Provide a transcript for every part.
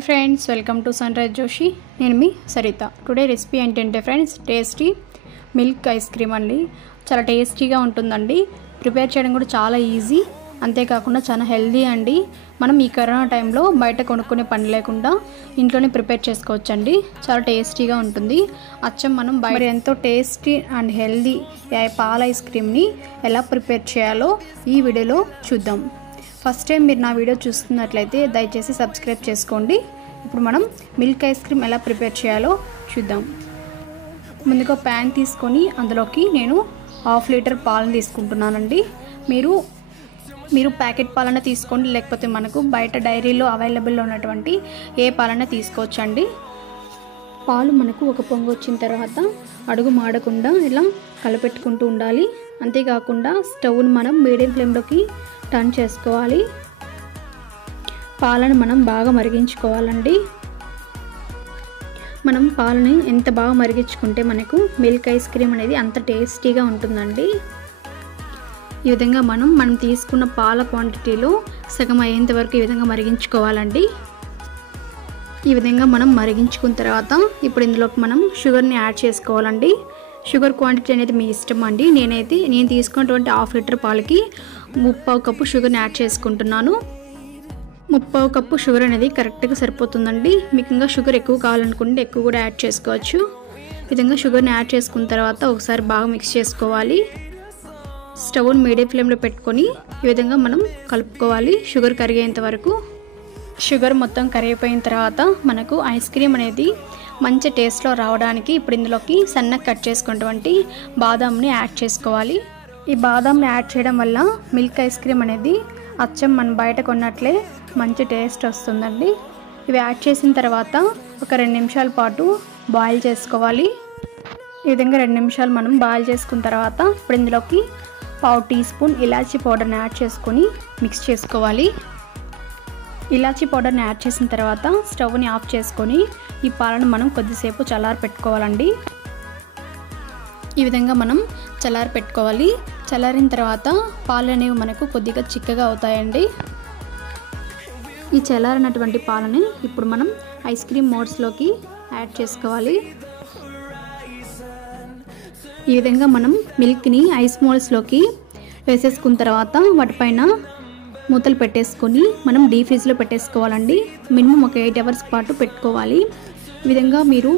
Hi friends, welcome to sunrise Joshi. నేను మీ Saritha. Today recipe ఏంటంటే friends, tasty milk ice cream అండి. చాలా టేస్టీగా ఉంటుందండి. ప్రిపేర్ చేయడం కూడా చాలా ఈజీ, అంతేకాకుండా చాలా హెల్దీ అండి. మనం ఈ కరోనా టైంలో బయట కొనుక్కునే పని లేకుండా ఇంట్లోనే ప్రిపేర్ చేసుకోవచ్చండి. చాలా టేస్టీగా ఉంటుంది. అచ్చం మనం బయట ఎంతో టేస్టీ అండ్ హెల్దీ పాల ఐస్ క్రీమ్ని ఎలా ప్రిపేర్ చేయాలో ఈ వీడియోలో చూద్దాం. ఫస్ట్ టైం మీరు నా వీడియో చూస్తున్నట్లయితే దయచేసి సబ్స్క్రైబ్ చేసుకోండి. ఇప్పుడు మనం మిల్క్ ఐస్ క్రీమ్ ఎలా ప్రిపేర్ చేయాలో చూద్దాం. ముందుగా ప్యాన్ తీసుకొని అందులోకి నేను 1/2 లీటర్ పాలను తీసుకుంటున్నానండి. మీరు ప్యాకెట్ పాలన తీసుకోండి, లేకపోతే మనకు బయట డైరీలో అవైలబుల్లో ఉన్నటువంటి ఏ పాలన తీసుకోవచ్చండి. పాలు మనకు ఒక పొంగు వచ్చిన తర్వాత అడుగు మాడకుండా ఇలా కలపెట్టుకుంటూ ఉండాలి. అంతేకాకుండా స్టవ్ను మనం మీడియం ఫ్లేమ్లోకి టర్న్ చేసుకోవాలి. పాలను మనం బాగా మరిగించుకోవాలండి. మనం పాలని ఎంత బాగా మరిగించుకుంటే మనకు మిల్క్ ఐస్ క్రీమ్ అనేది అంత టేస్టీగా ఉంటుందండి. ఈ విధంగా మనం తీసుకున్న పాల క్వాంటిటీలో సగం అయ్యేంత వరకు ఈ విధంగా మరిగించుకోవాలండి. ఈ విధంగా మనం మరిగించుకున్న తర్వాత ఇప్పుడు ఇందులోకి మనం షుగర్ని యాడ్ చేసుకోవాలండి. షుగర్ క్వాంటిటీ అనేది మీ ఇష్టం అండి. నేను తీసుకున్నటువంటి 1/2 లీటర్ పాలకి 3/4 కప్పు షుగర్ని యాడ్ చేసుకుంటున్నాను. 3/4 కప్పు షుగర్ అనేది కరెక్ట్గా సరిపోతుందండి. మీకు ఇంకా షుగర్ ఎక్కువ కావాలనుకుంటే ఎక్కువ కూడా యాడ్ చేసుకోవచ్చు. ఈ విధంగా షుగర్ని యాడ్ చేసుకున్న తర్వాత ఒకసారి బాగా మిక్స్ చేసుకోవాలి. స్టవ్ని మీడియం ఫ్లేమ్లో పెట్టుకొని ఈ విధంగా మనం కలుపుకోవాలి షుగర్ కరిగేంత వరకు. షుగర్ మొత్తం కరిగిపోయిన తర్వాత మనకు ఐస్ క్రీమ్ అనేది మంచి టేస్ట్లో రావడానికి ఇప్పుడు ఇందులోకి సన్నగా కట్ చేసుకున్నటువంటి బాదాంని యాడ్ చేసుకోవాలి. ఈ బాదాంని యాడ్ చేయడం వల్ల మిల్క్ ఐస్ క్రీమ్ అనేది అచ్చం మనం బయట కొన్నట్లే మంచి టేస్ట్ వస్తుందండి. ఇవి యాడ్ చేసిన తర్వాత ఒక 2 నిమిషాల పాటు బాయిల్ చేసుకోవాలి. ఈ విధంగా 2 నిమిషాలు మనం బాయిల్ చేసుకున్న తర్వాత ఇప్పుడు ఇందులోకి 1/2 టీ స్పూన్ ఇలాచీ పౌడర్ని యాడ్ చేసుకొని మిక్స్ చేసుకోవాలి. ఇలాచీ పౌడర్ని యాడ్ చేసిన తర్వాత స్టవ్ని ఆఫ్ చేసుకొని ఈ పాలను మనం కొద్దిసేపు చల్లారి పెట్టుకోవాలండి. ఈ విధంగా మనం చల్లారి పెట్టుకోవాలి. చల్లారిన తర్వాత పాలు అనేవి మనకు కొద్దిగా చిక్కగా అవుతాయండి. ఈ చల్లారినటువంటి పాలని ఇప్పుడు మనం ఐస్ క్రీమ్ మోడ్స్లోకి యాడ్ చేసుకోవాలి. ఈ విధంగా మనం మిల్క్ని ఐస్ మోడ్స్లోకి వేసేసుకున్న తర్వాత వాటిపైన మూతలు పెట్టేసుకొని మనం డీప్ ఫ్రిడ్జ్లో పెట్టేసుకోవాలండి. మినిమం ఒక 8 అవర్స్ పాటు పెట్టుకోవాలి. ఈ విధంగా మీరు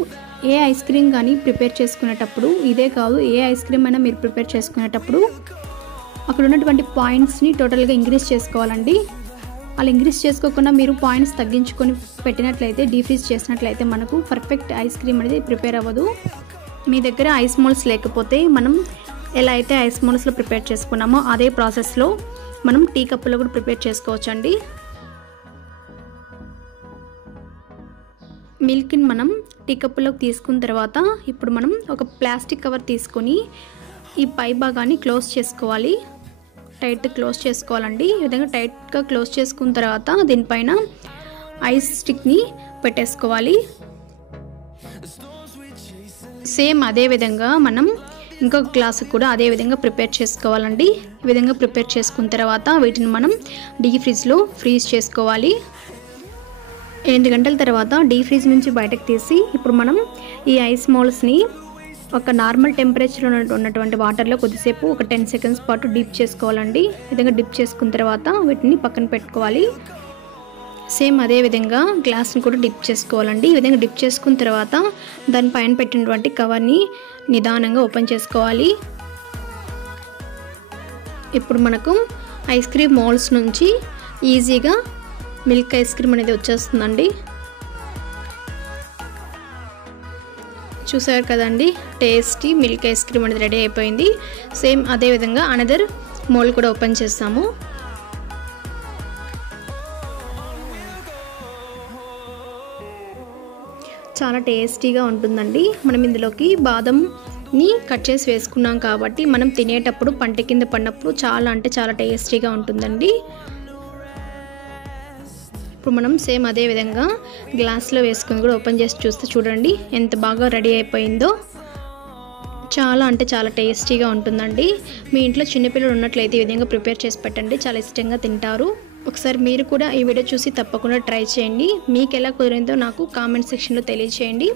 ఏ ఐస్ క్రీమ్ కానీ ప్రిపేర్ చేసుకునేటప్పుడు, ఇదే కాదు ఏ ఐస్ క్రీమ్ అయినా మీరు ప్రిపేర్ చేసుకునేటప్పుడు అక్కడ ఉన్నటువంటి పాయింట్స్ని టోటల్గా ఇంక్రీజ్ చేసుకోవాలండి. అలా ఇంక్రీజ్ చేసుకోకుండా మీరు పాయింట్స్ తగ్గించుకొని పెట్టినట్లయితే, డీప్ ఫ్రీజ్ చేసినట్లయితే మనకు పర్ఫెక్ట్ ఐస్ క్రీమ్ అనేది ప్రిపేర్ అవ్వదు. మీ దగ్గర ఐస్ మోల్డ్స్ లేకపోతే మనం ఎలా అయితే ఐస్ మోల్డ్స్లో ప్రిపేర్ చేసుకున్నామో అదే ప్రాసెస్లో మనం టీ కప్పులో కూడా ప్రిపేర్ చేసుకోవచ్చండి. మిల్క్ని మనం టీ కప్పులోకి తీసుకున్న తర్వాత ఇప్పుడు మనం ఒక ప్లాస్టిక్ కవర్ తీసుకొని ఈ పై భాగాన్ని క్లోజ్ చేసుకోవాలి. టైట్గా క్లోజ్ చేసుకోవాలండి. ఈ విధంగా టైట్గా క్లోజ్ చేసుకున్న తర్వాత దీనిపైన ఐస్ స్టిక్ని పెట్టేసుకోవాలి. సేమ్ అదే విధంగా మనం ఇంకొక గ్లాసు కూడా అదే విధంగా ప్రిపేర్ చేసుకోవాలండి. ఈ విధంగా ప్రిపేర్ చేసుకున్న తర్వాత వీటిని మనం డీప్ ఫ్రిడ్జ్లో ఫ్రీజ్ చేసుకోవాలి. 8 గంటల తర్వాత డీప్ ఫ్రిడ్జ్ నుంచి బయటకు తీసి ఇప్పుడు మనం ఈ ఐస్ మోల్డ్స్ని ఒక నార్మల్ టెంపరేచర్లో ఉన్నటువంటి వాటర్లో కొద్దిసేపు ఒక 10 సెకండ్స్ పాటు డిప్ చేసుకోవాలండి. ఈ విధంగా డిప్ చేసుకున్న తర్వాత వీటిని పక్కన పెట్టుకోవాలి. సేమ్ అదే విధంగా గ్లాస్ని కూడా డిప్ చేసుకోవాలండి. ఈ విధంగా డిప్ చేసుకున్న తర్వాత దానిపైన పెట్టినటువంటి కవర్ని నిదానంగా ఓపెన్ చేసుకోవాలి. ఇప్పుడు మనకు ఐస్ క్రీమ్ మోల్డ్స్ నుంచి ఈజీగా మిల్క్ ఐస్ క్రీమ్ అనేది వచ్చేస్తుందండి. చూసారు కదండి, టేస్టీ మిల్క్ ఐస్ క్రీమ్ అనేది రెడీ అయిపోయింది. సేమ్ అదే విధంగా అనదర్ మోల్డ్ కూడా ఓపెన్ చేస్తాము. చాలా టేస్టీగా ఉంటుందండి. మనం ఇందులోకి బాదంని కట్ చేసి వేసుకున్నాం కాబట్టి మనం తినేటప్పుడు పంట కింద పడినప్పుడు చాలా అంటే చాలా టేస్టీగా ఉంటుందండి. ఇప్పుడు మనం సేమ్ అదే విధంగా గ్లాస్లో వేసుకుని కూడా ఓపెన్ చేసి చూస్తే చూడండి ఎంత బాగా రెడీ అయిపోయిందో. చాలా అంటే చాలా టేస్టీగా ఉంటుందండి. మీ ఇంట్లో చిన్నపిల్లలు ఉన్నట్లయితే ఈ విధంగా ప్రిపేర్ చేసి పెట్టండి, చాలా ఇష్టంగా తింటారు. ఒకసారి మీరు కూడా ఈ వీడియో చూసి తప్పకుండా ట్రై చేయండి. మీకు ఎలా కుదిరిందో నాకు కామెంట్ సెక్షన్లో తెలియచేయండి.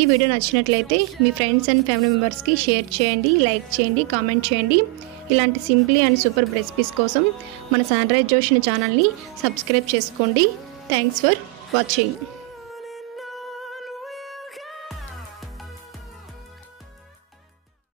ఈ వీడియో నచ్చినట్లయితే మీ ఫ్రెండ్స్ అండ్ ఫ్యామిలీ మెంబర్స్కి షేర్ చేయండి, లైక్ చేయండి, కామెంట్ చేయండి. ఇలాంటి సింప్లీ అండ్ సూపర్ రెసిపీస్ కోసం మన సన్ రైజ్ జోష్ ఛానల్ని సబ్స్క్రైబ్ చేసుకోండి. Thanks for watching.